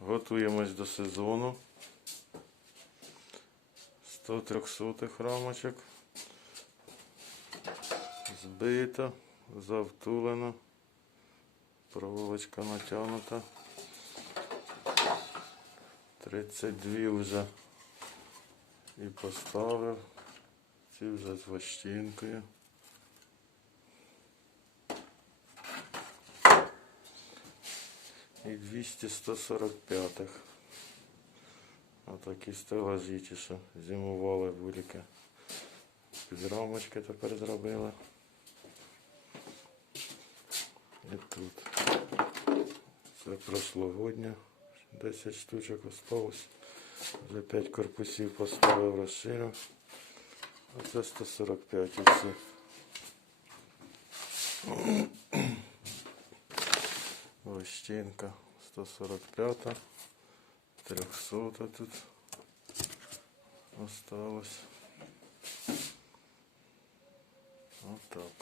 Готуємось до сезону. 100 трьохсотих рамочок. Збито, завтулено. Проволочка натягнута. 32 вже і поставив. Ці вже з вощинкою. І 200 145 Отакі стелажі, ті, зимували вуліки. Під рамочки тепер зробили. І тут. Це прошлогодня. 10 штучок осталось. Вже 5 корпусів поставив, розширив. А це 145 і все. Лощинка 145, 300 тут осталось. Отак.